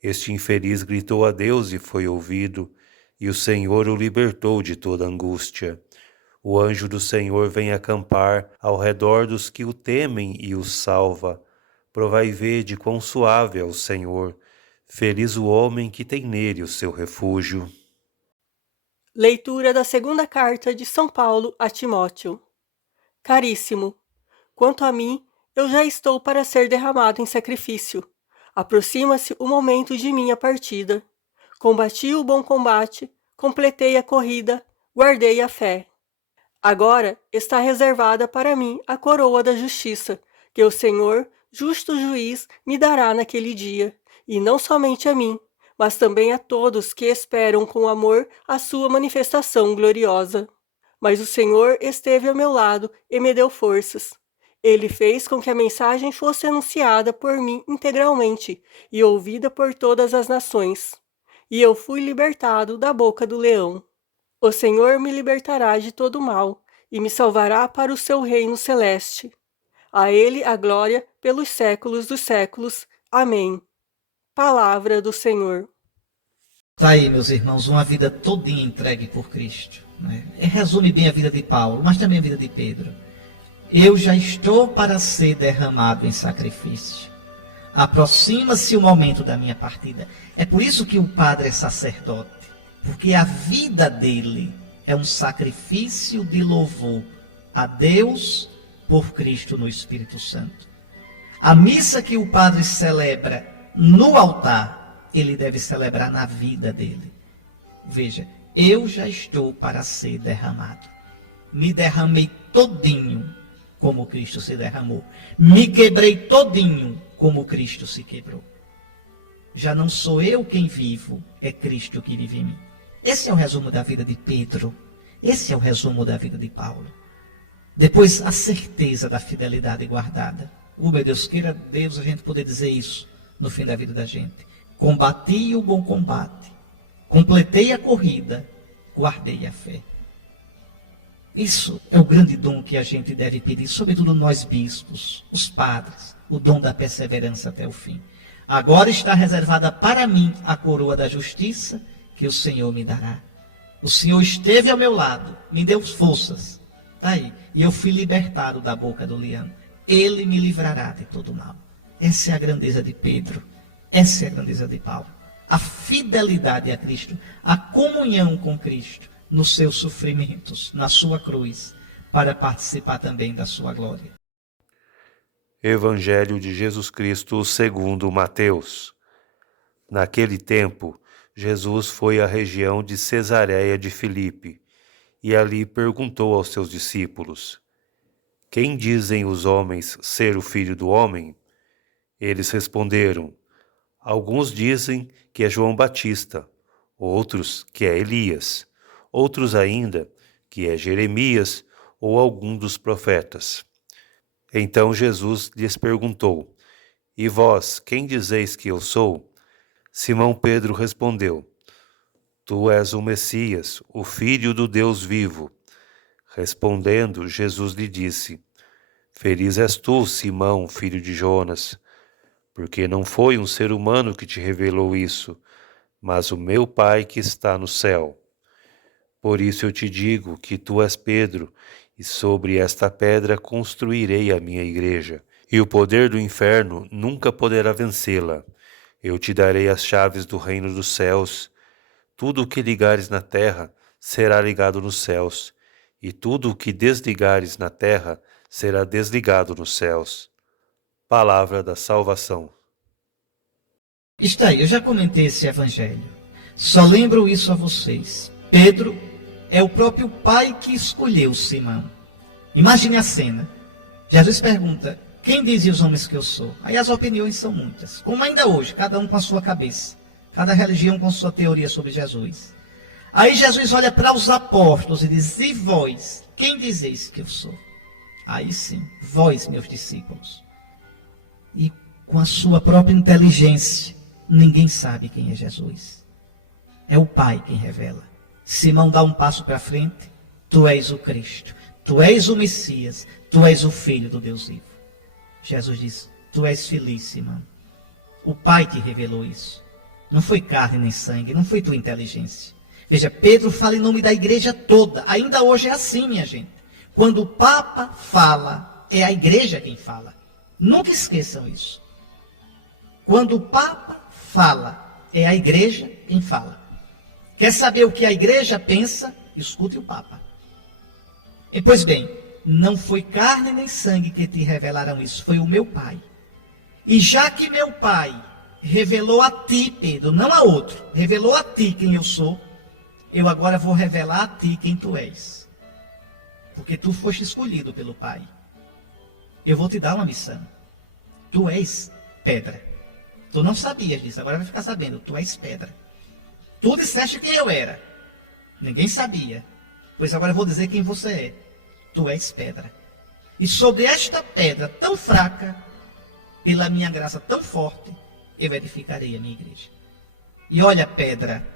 Este infeliz gritou a Deus e foi ouvido, e o Senhor o libertou de toda angústia. O anjo do Senhor vem acampar ao redor dos que o temem e os salva. Provai e vede quão suave é o Senhor. Feliz o homem que tem nele o seu refúgio. Leitura da segunda carta de São Paulo a Timóteo. Caríssimo, quanto a mim, eu já estou para ser derramado em sacrifício. Aproxima-se o momento de minha partida. Combati o bom combate, completei a corrida, guardei a fé. Agora está reservada para mim a coroa da justiça, que o Senhor, justo juiz, me dará naquele dia, e não somente a mim, mas também a todos que esperam com amor a sua manifestação gloriosa. Mas o Senhor esteve ao meu lado e me deu forças. Ele fez com que a mensagem fosse anunciada por mim integralmente e ouvida por todas as nações. E eu fui libertado da boca do leão. O Senhor me libertará de todo mal e me salvará para o seu reino celeste. A ele a glória pelos séculos dos séculos. Amém. Palavra do Senhor. Está aí, meus irmãos, uma vida todinha entregue por Cristo. Né? Resume bem a vida de Paulo, mas também a vida de Pedro. Eu já estou para ser derramado em sacrifício. Aproxima-se o momento da minha partida. É por isso que o padre é sacerdote. Porque a vida dele é um sacrifício de louvor a Deus por Cristo no Espírito Santo. A missa que o padre celebra no altar, ele deve celebrar na vida dele. Veja, eu já estou para ser derramado. Me derramei todinho como Cristo se derramou. Me quebrei todinho como Cristo se quebrou. Já não sou eu quem vivo, é Cristo que vive em mim. Esse é o resumo da vida de Pedro. Esse é o resumo da vida de Paulo. Depois, a certeza da fidelidade guardada. Meu Deus, queira Deus a gente poder dizer isso no fim da vida da gente. Combati o bom combate, completei a corrida, guardei a fé. Isso é o grande dom que a gente deve pedir, sobretudo nós bispos, os padres, o dom da perseverança até o fim. Agora está reservada para mim a coroa da justiça que o Senhor me dará. O Senhor esteve ao meu lado, me deu forças, está aí, e eu fui libertado da boca do leão. Ele me livrará de todo mal. Essa é a grandeza de Pedro, essa é a grandeza de Paulo. A fidelidade a Cristo, a comunhão com Cristo, nos seus sofrimentos, na sua cruz, para participar também da sua glória. Evangelho de Jesus Cristo segundo Mateus. Naquele tempo, Jesus foi à região de Cesareia de Filipe, e ali perguntou aos seus discípulos: Quem dizem os homens ser o Filho do Homem? Eles responderam: Alguns dizem que é João Batista, outros que é Elias, outros ainda que é Jeremias ou algum dos profetas. Então Jesus lhes perguntou: E vós, quem dizeis que eu sou? Simão Pedro respondeu: Tu és o Messias, o Filho do Deus vivo. Respondendo, Jesus lhe disse: Feliz és tu, Simão, filho de Jonas, porque não foi um ser humano que te revelou isso, mas o meu Pai que está no céu. Por isso eu te digo que tu és Pedro, e sobre esta pedra construirei a minha igreja, e o poder do inferno nunca poderá vencê-la. Eu te darei as chaves do reino dos céus. Tudo o que ligares na terra será ligado nos céus, e tudo o que desligares na terra será desligado nos céus. Palavra da salvação. Está aí, eu já comentei esse evangelho. Só lembro isso a vocês. Pedro é o próprio Pai que escolheu Simão. Imagine a cena. Jesus pergunta: quem dizem os homens que eu sou? Aí as opiniões são muitas. Como ainda hoje, cada um com a sua cabeça. Cada religião com sua teoria sobre Jesus. Aí Jesus olha para os apóstolos e diz: e vós, quem dizeis que eu sou? Aí sim, vós, meus discípulos. E com a sua própria inteligência, ninguém sabe quem é Jesus. É o Pai quem revela. Simão dá um passo para frente: tu és o Cristo, tu és o Messias, tu és o Filho do Deus vivo. Jesus diz: tu és feliz, Simão. O Pai te revelou isso. Não foi carne nem sangue, não foi tua inteligência. Veja, Pedro fala em nome da igreja toda. Ainda hoje é assim, minha gente. Quando o Papa fala, é a igreja quem fala. Nunca esqueçam isso. Quando o Papa fala, é a igreja quem fala. Quer saber o que a igreja pensa? Escute o Papa. E, pois bem, não foi carne nem sangue que te revelaram isso, foi o meu Pai. E já que meu Pai revelou a ti, Pedro, não a outro, revelou a ti quem eu sou, eu agora vou revelar a ti quem tu és. Porque tu foste escolhido pelo Pai. Eu vou te dar uma missão. Tu és pedra. Tu não sabias disso, agora vai ficar sabendo. Tu és pedra. Tu disseste quem eu era. Ninguém sabia. Pois agora eu vou dizer quem você é. Tu és pedra. E sobre esta pedra tão fraca, pela minha graça tão forte, eu edificarei a minha igreja. E olha, pedra,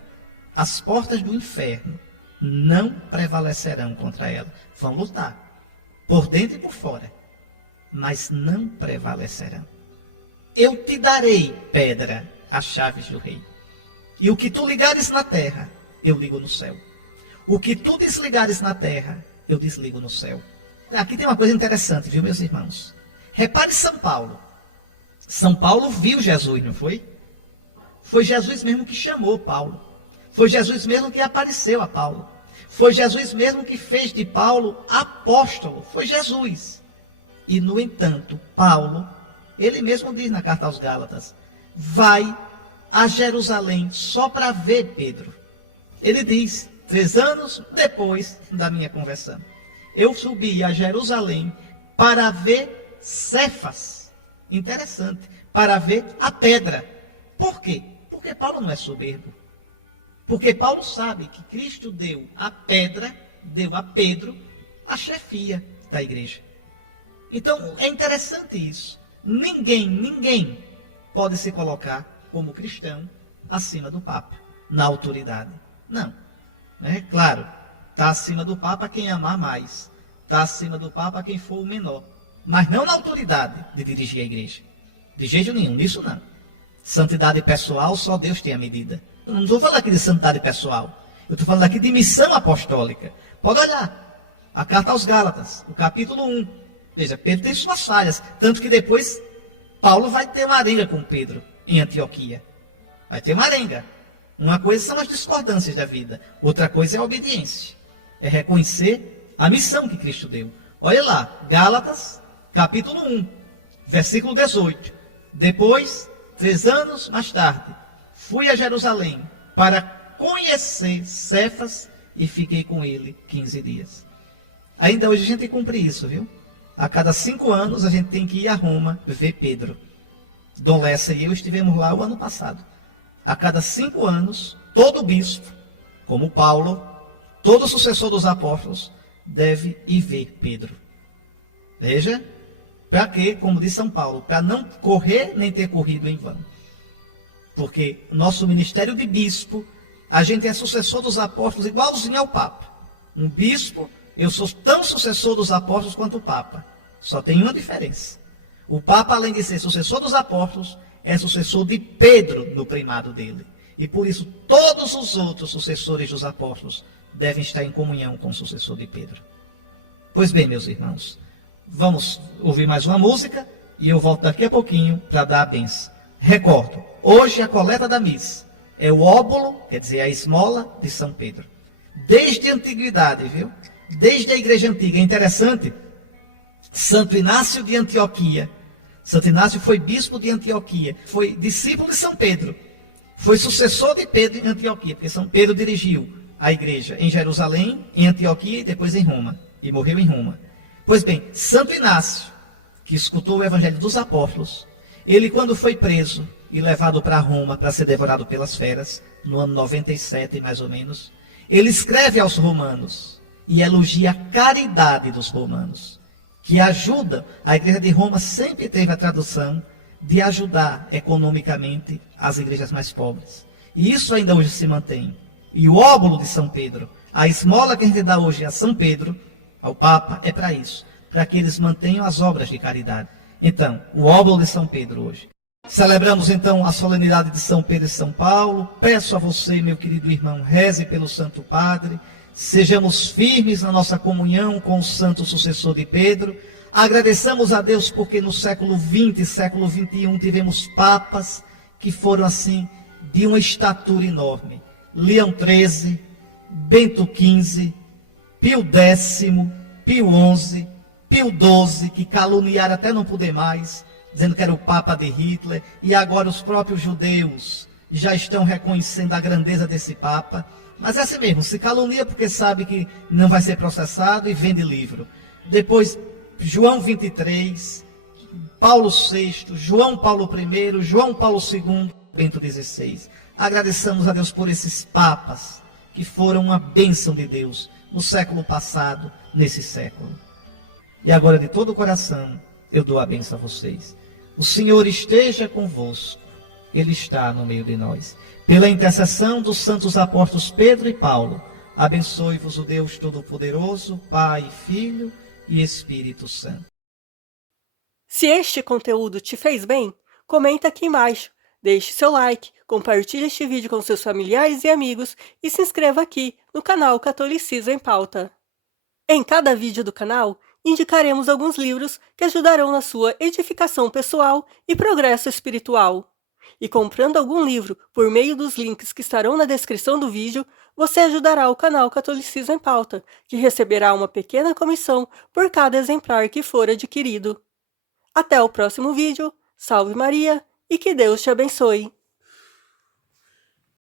as portas do inferno não prevalecerão contra ela. Vão lutar, por dentro e por fora, mas não prevalecerão. Eu te darei, pedra, as chaves do rei. E o que tu ligares na terra, eu ligo no céu. O que tu desligares na terra, eu desligo no céu. Aqui tem uma coisa interessante, viu, meus irmãos? Repare São Paulo. São Paulo viu Jesus, não foi? Foi Jesus mesmo que chamou Paulo. Foi Jesus mesmo que apareceu a Paulo. Foi Jesus mesmo que fez de Paulo apóstolo. Foi Jesus. E, no entanto, Paulo, ele mesmo diz na carta aos Gálatas, vai a Jerusalém só para ver Pedro. Ele diz, 3 anos depois da minha conversão, eu subi a Jerusalém para ver Cefas. Interessante, para ver a pedra. Por quê? Porque Paulo não é soberbo. Porque Paulo sabe que Cristo deu a pedra, deu a Pedro a chefia da igreja. Então é interessante isso. Ninguém pode se colocar como cristão acima do Papa, na autoridade. Não. É claro, está acima do Papa quem amar mais. Está acima do Papa quem for o menor. Mas não na autoridade de dirigir a igreja. De jeito nenhum, nisso não. Santidade pessoal, só Deus tem a medida. Eu não estou falando aqui de santidade pessoal. Eu estou falando aqui de missão apostólica. Pode olhar. A carta aos Gálatas, o capítulo 1. Veja, Pedro tem suas falhas. Tanto que depois, Paulo vai ter uma arenga com Pedro em Antioquia. Vai ter uma arenga. Uma coisa são as discordâncias da vida. Outra coisa é a obediência. É reconhecer a missão que Cristo deu. Olha lá, Gálatas, capítulo 1, versículo 18. Depois, 3 anos mais tarde, fui a Jerusalém para conhecer Cefas e fiquei com ele 15 dias. Ainda hoje a gente cumpre isso, viu? A cada 5 anos a gente tem que ir a Roma ver Pedro. Dom Lessa e eu estivemos lá o ano passado. A cada 5 anos, todo bispo, como Paulo, todo sucessor dos apóstolos, deve ir ver Pedro. Veja, para quê? Como diz São Paulo, para não correr nem ter corrido em vão. Porque nosso ministério de bispo, a gente é sucessor dos apóstolos igualzinho ao Papa. Um bispo, eu sou tão sucessor dos apóstolos quanto o Papa. Só tem uma diferença. O Papa, além de ser sucessor dos apóstolos, é sucessor de Pedro no primado dele. E por isso, todos os outros sucessores dos apóstolos devem estar em comunhão com o sucessor de Pedro. Pois bem, meus irmãos, vamos ouvir mais uma música e eu volto daqui a pouquinho para dar a bênção. Recordo, hoje a coleta da missa é o óbolo, quer dizer, a esmola de São Pedro. Desde a antiguidade, viu? Desde a igreja antiga. É interessante, Santo Inácio de Antioquia. Santo Inácio foi bispo de Antioquia, foi discípulo de São Pedro, foi sucessor de Pedro em Antioquia, porque São Pedro dirigiu a igreja em Jerusalém, em Antioquia e depois em Roma, e morreu em Roma. Pois bem, Santo Inácio, que escutou o evangelho dos apóstolos, ele quando foi preso e levado para Roma para ser devorado pelas feras, no ano 97 mais ou menos, ele escreve aos romanos e elogia a caridade dos romanos, que ajuda. A igreja de Roma sempre teve a tradução de ajudar economicamente as igrejas mais pobres. E isso ainda hoje se mantém. E o óbolo de São Pedro, a esmola que a gente dá hoje a São Pedro, ao Papa, é para isso, para que eles mantenham as obras de caridade. Então, o óbolo de São Pedro hoje. Celebramos então a solenidade de São Pedro e São Paulo. Peço a você, meu querido irmão, reze pelo Santo Padre. Sejamos firmes na nossa comunhão com o santo sucessor de Pedro. Agradeçamos a Deus porque no século XX e século XXI tivemos papas que foram assim de uma estatura enorme. Leão XIII, Bento XV, Pio X, Pio XI, Pio XII, que caluniaram até não poder mais, dizendo que era o Papa de Hitler, e agora os próprios judeus já estão reconhecendo a grandeza desse Papa. Mas é assim mesmo, se calunia porque sabe que não vai ser processado e vende livro. Depois, João 23, Paulo VI, João Paulo I, João Paulo II, Bento XVI. Agradeçamos a Deus por esses papas que foram uma bênção de Deus no século passado, nesse século. E agora, de todo o coração, eu dou a bênção a vocês. O Senhor esteja convosco, Ele está no meio de nós. Pela intercessão dos santos apóstolos Pedro e Paulo, abençoe-vos o Deus Todo-Poderoso, Pai, Filho e Espírito Santo. Se este conteúdo te fez bem, comenta aqui embaixo, deixe seu like, compartilhe este vídeo com seus familiares e amigos e se inscreva aqui no canal Catolicismo em Pauta. Em cada vídeo do canal, indicaremos alguns livros que ajudarão na sua edificação pessoal e progresso espiritual. E comprando algum livro por meio dos links que estarão na descrição do vídeo, você ajudará o canal Catolicismo em Pauta, que receberá uma pequena comissão por cada exemplar que for adquirido. Até o próximo vídeo, salve Maria e que Deus te abençoe!